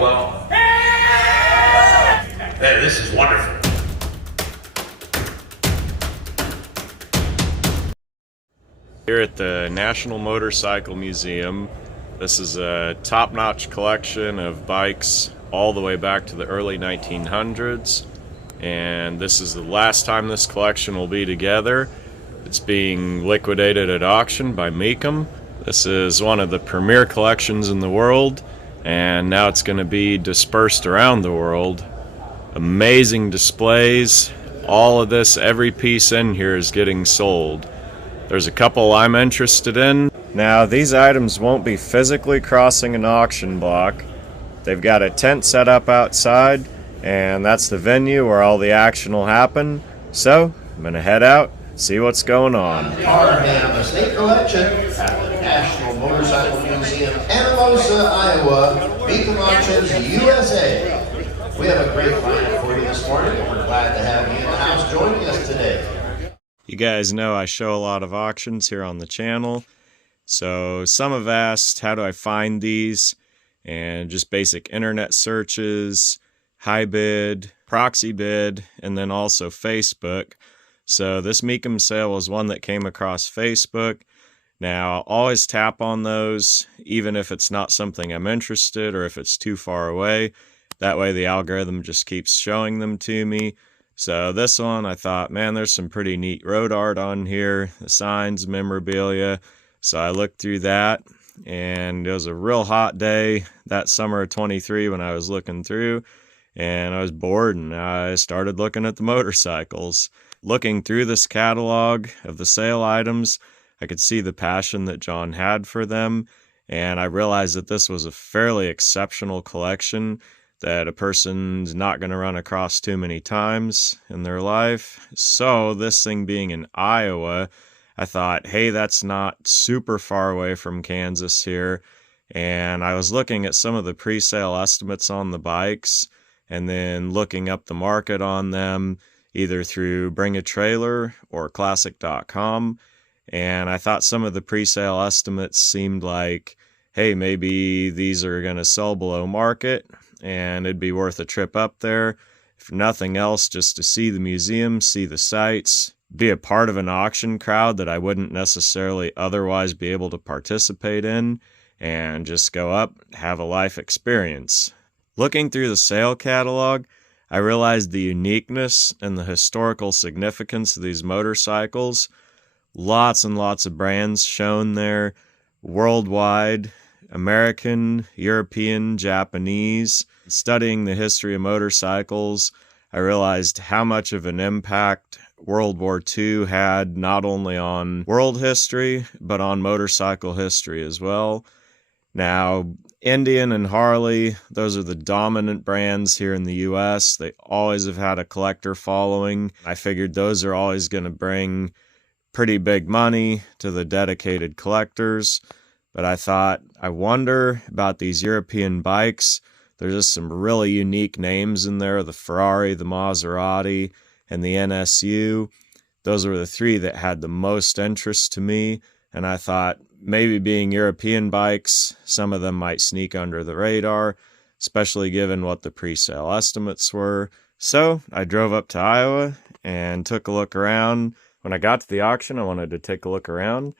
Well, hey, this is wonderful. Here at the National Motorcycle Museum, this is a top-notch collection of bikes all the way back to the early 1900s, and this is the last time this collection will be together. It's being liquidated at auction by Mecum. This is one of the premier collections in the world, and now it's going to be dispersed around the world. Amazing displays. All of this, every piece in here is getting sold. There's a couple I'm interested in. Now, these items won't be physically crossing an auction block. They've got a tent set up outside, and that's the venue where all the action will happen. So, I'm gonna head out, see what's going on. Our estate collection at the National Motorcycle Museum, Anamosa, Iowa, Beacon Auctions, USA. We have a great lineup for you this morning, and we're glad to have you in the house joining us today. You guys know I show a lot of auctions here on the channel, so some have asked, how do I find these? And just basic internet searches, high bid, proxy bid, and then also Facebook. So this Mecum sale was one that came across Facebook. Now, I'll always tap on those, even if it's not something I'm interested or if it's too far away. That way the algorithm just keeps showing them to me. So this one, I thought, man, there's some pretty neat road art on here, the signs, memorabilia. So I looked through that, and it was a real hot day that summer of 23 when I was looking through, and I was bored, and I started looking at the motorcycles. Looking through this catalog of the sale items, I could see the passion that John had for them, and I realized that this was a fairly exceptional collection that a person's not going to run across too many times in their life. So this thing being in Iowa, I thought, hey, that's not super far away from Kansas here. And I was looking at some of the pre-sale estimates on the bikes and then looking up the market on them, either through Bring a Trailer or Classic.com. And I thought some of the pre-sale estimates seemed like, hey, maybe these are going to sell below market, and it'd be worth a trip up there. If nothing else, just to see the museum, see the sights, be a part of an auction crowd that I wouldn't necessarily otherwise be able to participate in, and just go up, have a life experience. Looking through the sale catalog, I realized the uniqueness and the historical significance of these motorcycles. Lots and lots of brands shown there, worldwide, American, European, Japanese. Studying the history of motorcycles, I realized how much of an impact World War II had not only on world history, but on motorcycle history as well. Now, Indian and Harley, those are the dominant brands here in the US. They always have had a collector following. I figured those are always going to bring pretty big money to the dedicated collectors. But I thought, I wonder about these European bikes. There's just some really unique names in there, the Ferrari, the Maserati, and the NSU. Those were the three that had the most interest to me, and I thought, maybe being European bikes, some of them might sneak under the radar, especially given what the pre-sale estimates were. So I drove up to Iowa and took a look around. When I got to the auction, I wanted to take a look around,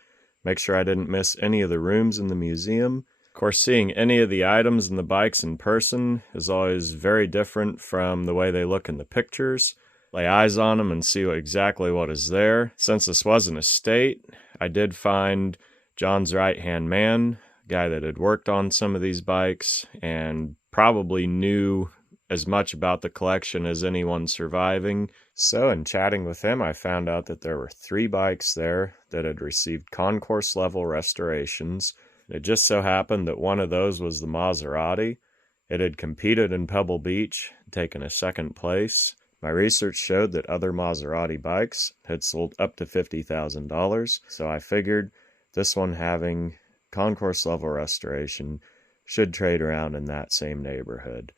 make sure I didn't miss any of the rooms in the museum. Of course, seeing any of the items and the bikes in person is always very different from the way they look in the pictures. Lay eyes on them and see exactly what is there. Since this was an estate, I did find John's right-hand man, a guy that had worked on some of these bikes and probably knew as much about the collection as anyone surviving. So in chatting with him, I found out that there were 3 bikes there that had received concourse level restorations. It just so happened that one of those was the Maserati. It had competed in Pebble Beach, taken a 2nd place. My research showed that other Maserati bikes had sold up to $50,000, so I figured this one having concourse level restoration should trade around in that same neighborhood.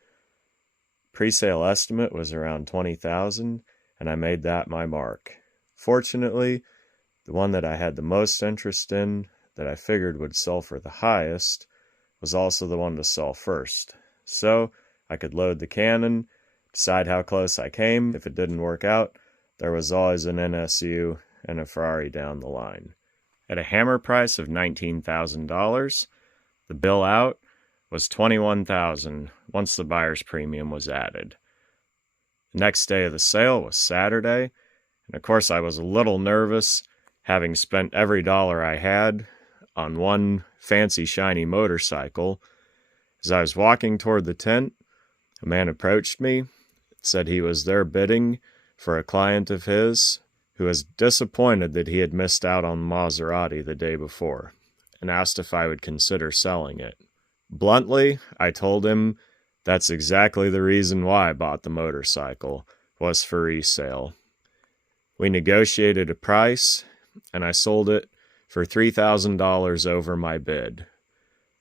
Pre-sale estimate was around $20,000, and I made that my mark. Fortunately, the one that I had the most interest in, that I figured would sell for the highest, was also the one to sell first. so I could load the cannon, decide how close I came. If it didn't work out, there was always an NSU and a Ferrari down the line. At a hammer price of $19,000, the bill out was $21,000 once the buyer's premium was added. The next day of the sale was Saturday, and of course I was a little nervous, having spent every dollar I had on one fancy shiny motorcycle. As I was walking toward the tent, a man approached me, said he was there bidding for a client of his who was disappointed that he had missed out on Maserati the day before, and asked if I would consider selling it. Bluntly, I told him that's exactly the reason why I bought the motorcycle, was for resale. We negotiated a price, and I sold it for $3,000 over my bid.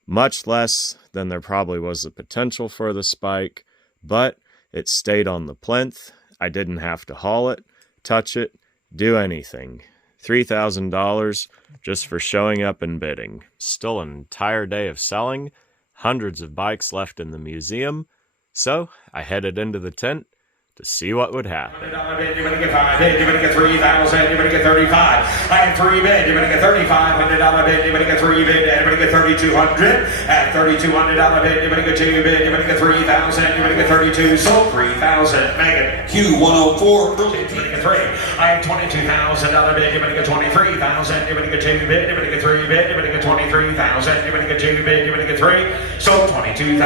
Much less than there probably was the potential for the spike, but it stayed on the plinth. I didn't have to haul it, touch it, do anything. $3,000 just for showing up and bidding. Still an entire day of selling, hundreds of bikes left in the museum, so I headed into the tent to see what would happen. You're going to get 5 bid, you're going to get 3,000, you're going to get 35. I have 3 bid, you're going to get $3,500 bid, you're going to get 3 bid, you're going to get 3,200. At $3,200 bid, you're going to get 2 bid, you're going to get 3,000, you're going to get 32. Sold 3,000. Megan. Q104. You're going to get 3. I have $22,000 bid, you're going to get 23,000, you're going to get 2 bid, you're going to get 3 bid, you're going to get 23,000, you're going to get 2 bid, you're going to get 3. Sold $22,000.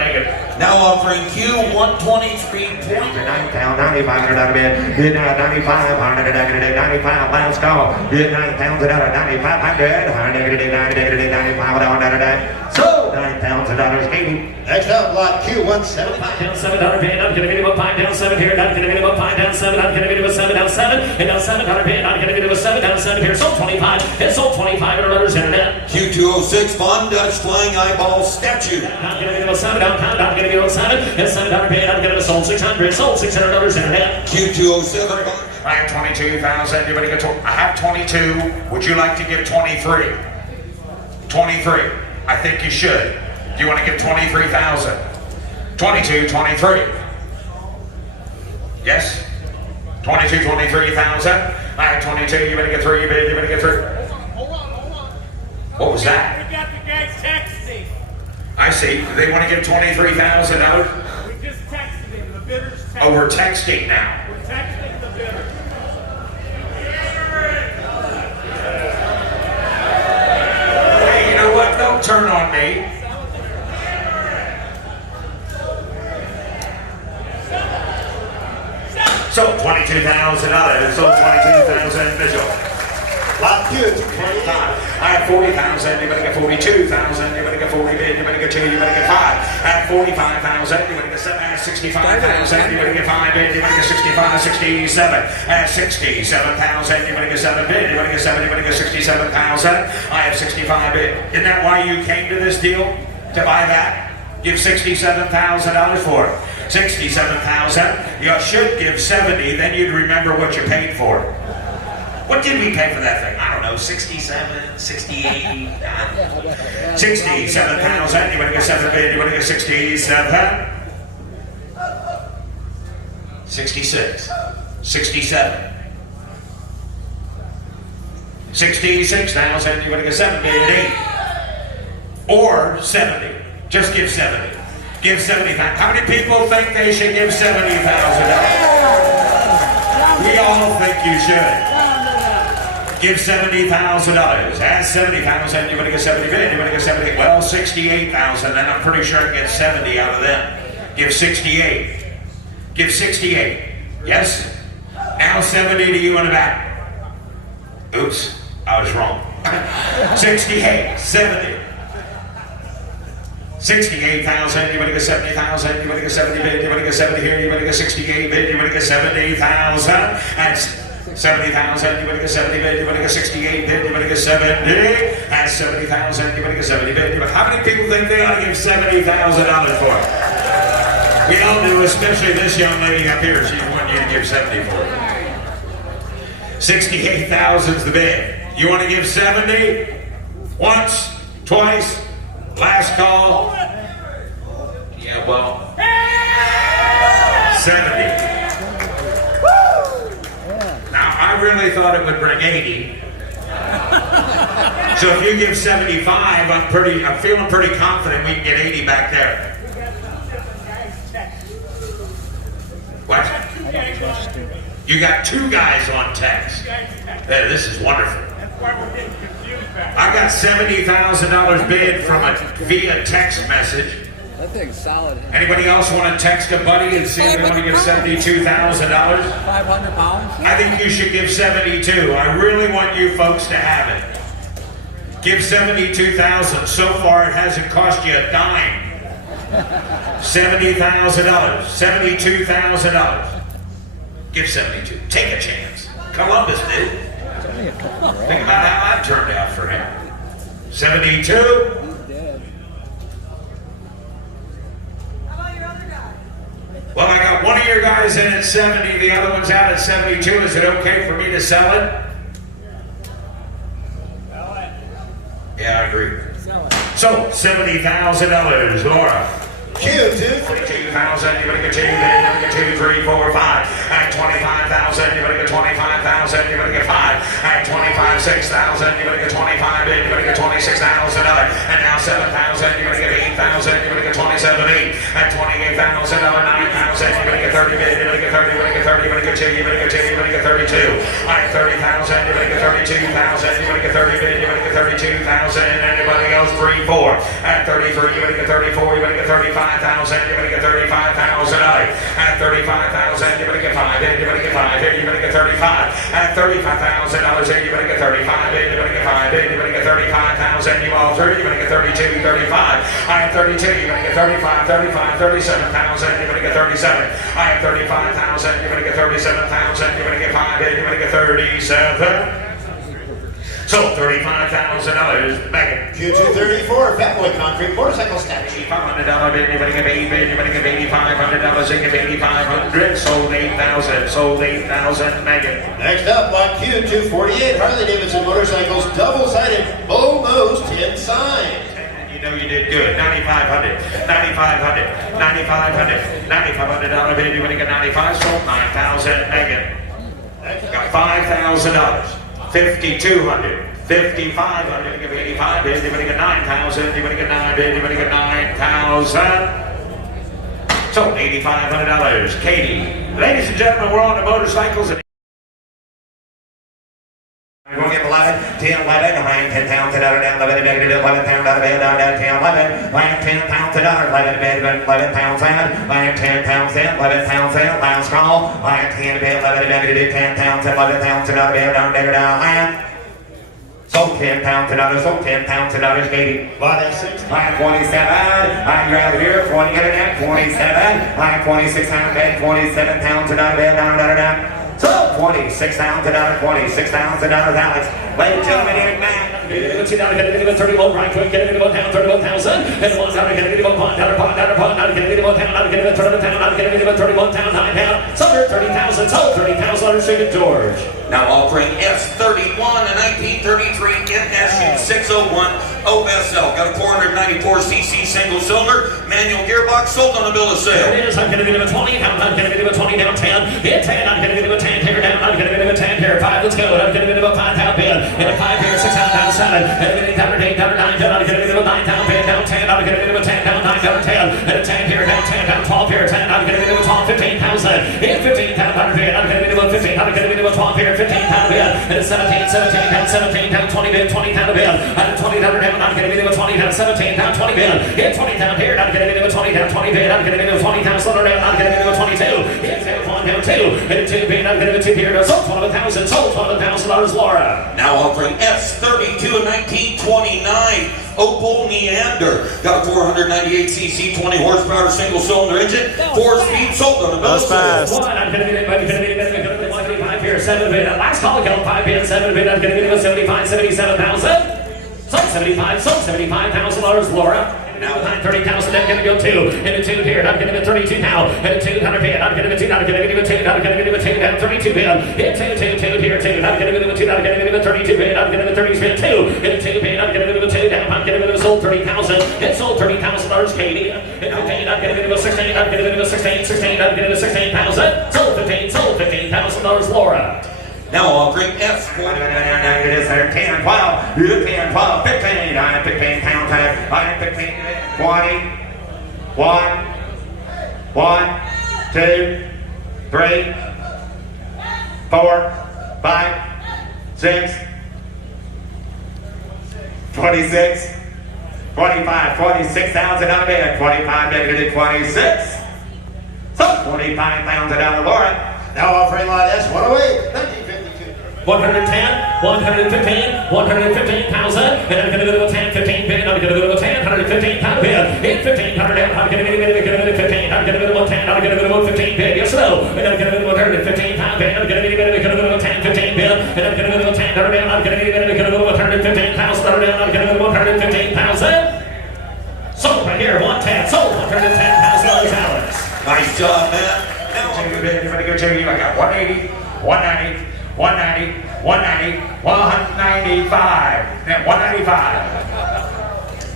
Megan. Now offering Q123. $9,500 bid, bid now $9,500, negative 95, last call, bid $9,000, $9,500, so $9,000, 80. Next up, lot Q175. Down 7 bid, I'm gonna be able to find down 7 here, not gonna be able to find down 7, I'm gonna be able to 7 down 7, and down $7 bid, I'm gonna be able to 7 down 7 here, sold 25, and sold $2,500 internet. Q206 Von Dutch Flying Eyeball Statue. I'm gonna be able to 7 down pound, I'm gonna be able to 7, and $7 bid, I'm gonna be sold 600, sold $600 internet. Q207 I have 22,000, you're gonna get, I have 22, would you like to give 23? 23, I think you should. Do you want to give 23,000? 22, 23. Yes? 22, 23,000. I have 22, you're gonna get 3 bid, you're gonna get 3. Hold on. What was that? We got the guys texting. I see, they want to give 23,000 out. We just texted him, the bidders texted. Oh, we're texting now. We're texting the bidders. Hey, you know what? Don't turn on me. Sold $22,000. Sold $22,000 visual. Lot Q225. I have 40,000. You're gonna get 42,000. You're gonna get 40 bid. You're gonna get 2. You're gonna get 5. I have 45,000. You're gonna get 7. I have 65,000. You're gonna get 5 bid. You're gonna get 65. 67. I have 67,000. You're gonna get 7 bid. You're gonna get 7. You're gonna get 67,000. I have 65 bid. Isn't that why you came to this deal? To buy that? Give $67,000 for it. 67,000. You should give 70. Then you'd remember what you paid for it. What did we pay for that thing? I don't know, 67, 68, 67,000. You want to get 7 bid, you want to get 67. 66, 67. 66,000, you want to get 7 bid, 8. Or 70. Just give 70. Give 70,000. How many people think they should give $70,000? We all think you should. Give $70,000. That's 70,000. You're going to get 70 bid. You're going to get 70. Well, 68,000. And I'm pretty sure I get 70 out of them. Give 68. Give 68. Yes. Now 70 to you in the back. Oops, I was wrong. 68, 70. 68,000. You're going to get 70,000. You're going to get 70 bid. You're going to get 70 here. You're going to get 68 bid. You're going to get 70,000. That's 70,000, you're going to get 70 bid, you're going to get 68 bid, you're going to get 70, that's 70,000, you're going to get 70 bid. How many people think they ought to give $70,000 for it? We all do, especially this young lady up here. She wants you to give 70 for it. 68,000's the bid. You want to give 70? Once, twice, last call. well, 70. Now, I really thought it would bring 80. So if you give 75, I'm feeling pretty confident we can get 80 back there. What? You got 2 guys on text. This is wonderful. I got $70,000 bid from via text message. That thing's solid. Anybody else want to text a buddy and see if they want to give $72,000? 500 pounds? I think you should give 72. I really want you folks to have it. Give 72,000. So far, it hasn't cost you a dime. $70,000. $72,000. Give 72. Take a chance. Columbus did. Think about how that turned out for him. 72. Well, I got one of your guys in at 70, the other one's out at 72. Is it okay for me to sell it? Yeah, I agree. So, $70,000, Laura. Q2. 42,000, you're gonna get 2, then you're gonna get 2, 3, 4, 5. At 25,000, you're gonna get 25,000, you're gonna get 5. At 25, 6,000, you're gonna get 25, then you're gonna get 26,000. And now 7,000, you're gonna get 8,000, you're gonna get 27, 8. At 28,000, 9,000, you're gonna get 30, you're gonna get 30, you're gonna get 30, you're gonna get 2, you're gonna get 2, you're gonna get 32. At 30,000, you're gonna get 32,000, you're gonna get 30, you're gonna get 32,000. Anybody else? 3, 4. At 33, you're gonna get 34, you're gonna get 35,000, you're gonna get 35,000. At 35,000, you're gonna get 5, you're gonna get 5, you're gonna get 35. At $35,000, you're gonna get 35, you're gonna get 5, you're gonna get 35,000. You all through, you're gonna get 32, 35. At 32, you're gonna get 35, 35, 37,000, you're gonna get 37. At 35,000, you're gonna get 37,000, you're gonna get 5, you're gonna get 37. So $35,000, Megan. Q234, Fat Boy Concrete Motorcycle Statue. $500 bid, you're gonna get 80 bid, you're gonna get $8,500, you get 8,500. Sold 8,000, sold 8,000, Megan. Next up, lot Q248, Harley Davidson Motorcycles, double-sided, almost inside. You know you did good. $9,500, $9,500, $9,500, $9,500 bid, you're gonna get 95, sold 9,000, Megan. Got $5,000. 5,200, 5,500, you're gonna get 85 bid, you're gonna get 9,000, you're gonna get 9 bid, you're gonna get 9,000. So $8,500, Katie. Ladies and gentlemen, we're on the motorcycles. And we're going to get 11, 10, 11, 9, 10 pounds, $10, down, 11, negative, 11 pounds, out of bed, down, 10, 11, 10 pounds, $11, 11 pounds, out, 10 pounds, 11 pounds, loud scroll, 10 bed, 11, negative, 10 pounds, 11 pounds, out of bed, down, negative, down, so 10 pounds, so 10 pounds, Katie. Lot S6. 27, you're out of here, 20, get it at 27, 26 pounds, 27 pounds, down. So, $26,000, Alex. Ladies and gentlemen, Eric Mack. $2, get it, 31, right quick, get it, $1, 31,000. And $1, get it, $1, $1, get it, $1, get it, 31,000, get it, 31,000, £9. Sold $30,000, sold $30,000, St. George. Now offering S31 and 1933 NSU 601 OSL. Got a 494cc single cylinder, manual gearbox, sold on a bill of sale. There it is, I'm going to give it a 20, I'm going to give it a 20, down 10, hit 10, I'm going to give it a 10 here, down, I'm going to give it a 10 here, 5, let's go, I'm going to give it a 5 pound bid, and a 5 here, 6 down, down 7, and a down 8, down 9, I'm going to give it a 9 down bid, down 10, I'm going to give it a 10, down 9, down 10, and a 10 here, down 10, down 12 here, 10, I'm going to give it a 12, 15,000, hit 15 down bid, I'm going to give it a 15, I'm going to give it a 12 here, 15 pound bid, and a 17 down 20 bid, 20 pound bid, and a 20 down, I'm going to give it a 20 down 17 down 20 bid, hit 20 down here, I'm going to give it a 20 down 20 bid, I'm going to give it a 20 down slower down, I'm going to give it a 22, hit 1 down 2, and a 2 bid, I'm going to give it a 2 here, sold $12,000, sold $12,000, Laura. Now offering S32 and 1929 Opel Neander. Got a 498cc, 20 horsepower single cylinder engine, 4-speed, sold on a bill of sale. I'm going to get it, 155 here, 7 bid, last call, 5 bid, 7 bid, I'm going to give it a 75, 77,000. Sold $75,000, Laura. Behind 30,000, I'm gonna go 2. In a 2 here, I'm gonna go 32 now. In a 200 bid, I'm gonna go 2, I'm gonna go 2, I'm gonna go 2, down 32 bid. In 2 here, 2, I'm gonna go 2, I'm gonna go 32 bid, I'm gonna go 30 bid 2. In a 2 bid, I'm gonna go 2 down, I'm gonna go sold 30,000. It sold $30,000, Katie. In 15, I'm gonna go 16, I'm gonna go 16, 16, I'm gonna go 16,000. Sold $15,000, Laura. Now offering F. 10, 12, 10, 12, 15. I'm 15 pounds. I'm 15, 20. 1, 2, 3, 4, 5, 6, 26, 25, 26,000 on bid. 25 negative 26. So $25,000, Laura. Now offering lot S 108, 1952. 110, 115, 115,000, and I'm gonna go to 10, 15 bid, I'm gonna go to 10, 115 pound bid, in 1,500 down, I'm gonna go to 15, I'm gonna go to 10, I'm gonna go to 15 bid, yes or no, and I'm gonna go to 115 pound bid, I'm gonna go to 10, 15 bid, and I'm gonna go to 10 down, I'm gonna go to 115,000 down, I'm gonna go to 115,000. Sold right here, 110, sold $110,000, Alex. Nice job, man. Everybody go to you. I got 180, 190, 190, 190, 195. Then 195.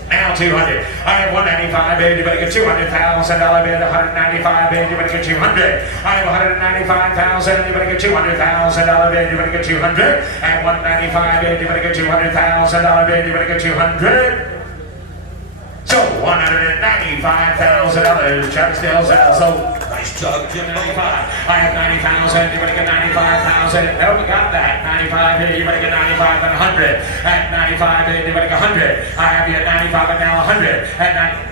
Now 200. I have 195 bid. Everybody get $200,000 bid. 195 bid. Everybody get 200. I have 195,000. Everybody get $200,000 bid. Everybody get 200. And 195 bid. Everybody get $200,000 bid. Everybody get 200. So $195,000. Chuck Stills out. So. Nice job, Jim. 95. I have 90,000. Everybody get 95,000. No, we got that. 95 bid. Everybody get 95 and 100. At 95 bid. Everybody get 100. I have you at 95 and now 100.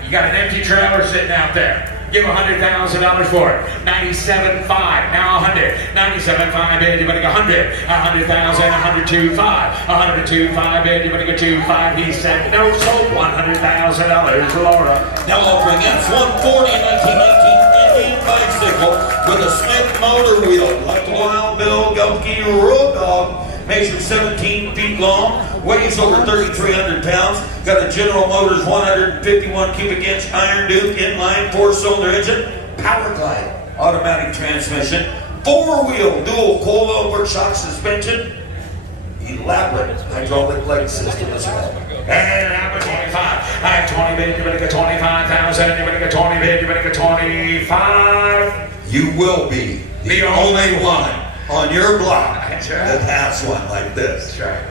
You got an empty trailer sitting out there. Give $100,000 for it. 97.5. Now 100. 97.5 bid. Everybody get 100. 100,000. 102.5. 102.5 bid. Everybody get 2.5. He said no. Sold $100,000. Laura. Now offering F-140 1919 Indian bicycle with a Smith motor wheel. Like the Wild Bill Gumke Road Dog. Measures 17 feet long. Weighs over 3,300 pounds. Got a General Motors 151 cubic inch Iron Duke inline 4-cylinder engine. Power Glide automatic transmission. 4-wheel dual coilover shock suspension. Elaborate hydraulic leg system as well. And number 25. I have 20 bid. You better get 25,000. You better get 20 bid. You better get 25. You will be the only one on your block that has one like this. That's right.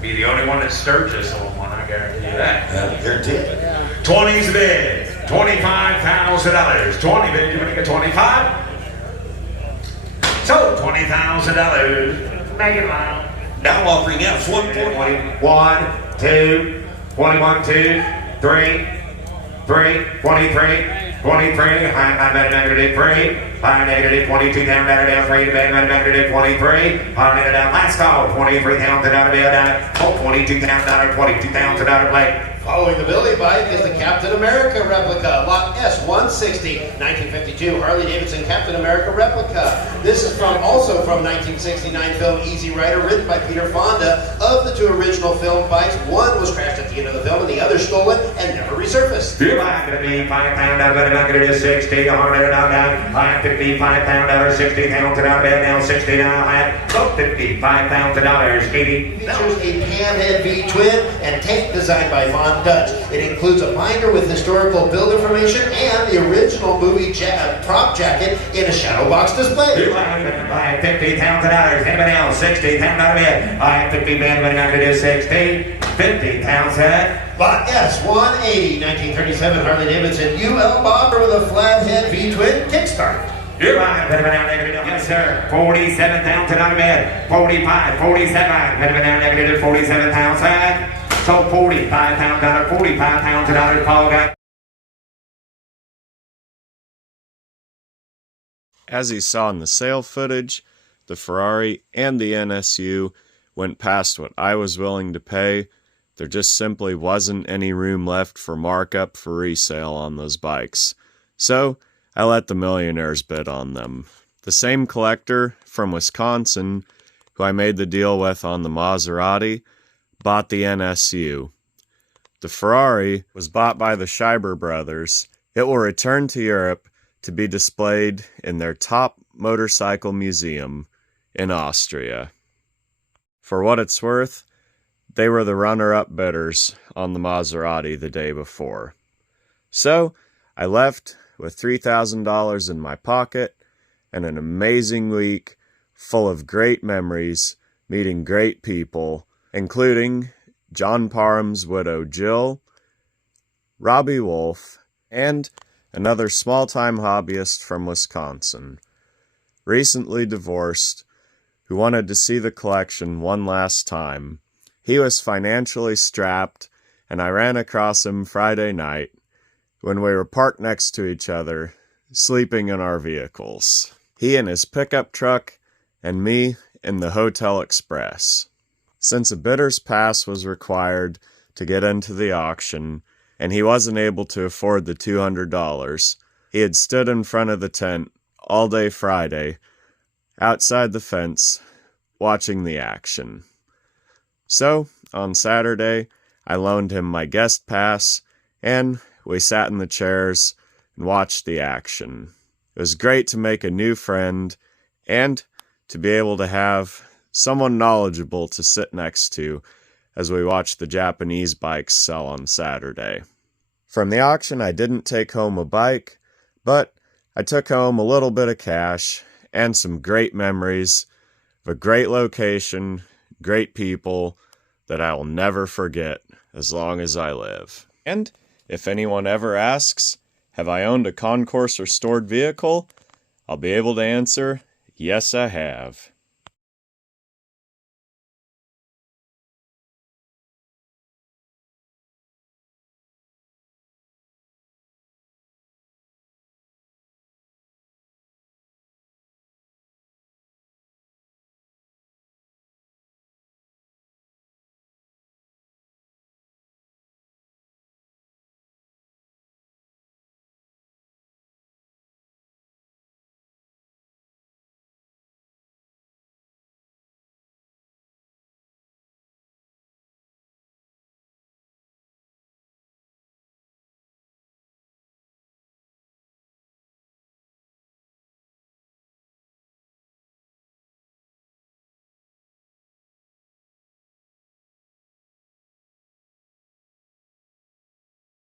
Be the only one that Sturgis on one. I guarantee you that. I guarantee it. 20's the bid. $25,000. 20 bid. You better get 25. So $20,000. Make it loud. Now offering F-140. 1, 2, 21, 2, 3, 23. 23, I'm at negative 3. I'm negative 22 down, down 3, negative 23. I'm down, last call, 23 down to down, oh, 22 down, $22,000 plate. Following the Billy bike is the Captain America replica, lot S160, 1952 Harley-Davidson Captain America replica. This is also from 1969 film Easy Rider, written by Peter Fonda. Of the two original film bikes, one was crashed at the end of the film and the other stolen and never resurfaced. You're not going to be £5, I'm going to do 60, $100, I'm $55, 60 pounds now 60 now, $55,000, Katie. Features a panhead V-twin and tank designed by Von Dutch. It includes a binder with historical build information and the original movie prop jacket in a shadow box display. You're not going to buy $50,000, anybody else, 60 pounds out of bed. I'm 50 bid, but I'm going to do 60, 50,000. Lot S180, 1937 Harley-Davidson UL Bobber with a flathead V-twin kickstart. You're right, put it down negative, yes sir. 47,000 out of bed. 45, 47, put it down negative, 47,000. So $45,000, Paul got. As he saw in the sale footage, the Ferrari and the NSU went past what I was willing to pay. There just simply wasn't any room left for markup for resale on those bikes. So I let the millionaires bid on them. The same collector from Wisconsin, who I made the deal with on the Maserati, bought the NSU. The Ferrari was bought by the Schreiber brothers. It will return to Europe to be displayed in their top motorcycle museum in Austria. For what it's worth, they were the runner-up bidders on the Maserati the day before. So, I left with $3,000 in my pocket and an amazing week full of great memories, meeting great people, including John Parham's widow Jill, Robbie Wolf, and another small-time hobbyist from Wisconsin, recently divorced, who wanted to see the collection one last time. He was financially strapped, and I ran across him Friday night when we were parked next to each other, sleeping in our vehicles. He in his pickup truck, and me in the Hotel Express. Since a bidder's pass was required to get into the auction, and he wasn't able to afford the $200, he had stood in front of the tent all day Friday, outside the fence, watching the action. So, on Saturday, I loaned him my guest pass, and we sat in the chairs and watched the action. It was great to make a new friend, and to be able to have someone knowledgeable to sit next to as we watched the Japanese bikes sell on Saturday. From the auction, I didn't take home a bike, but I took home a little bit of cash and some great memories of a great location, great people that I will never forget as long as I live. And if anyone ever asks, have I owned a concourse or stored vehicle? I'll be able to answer, yes, I have.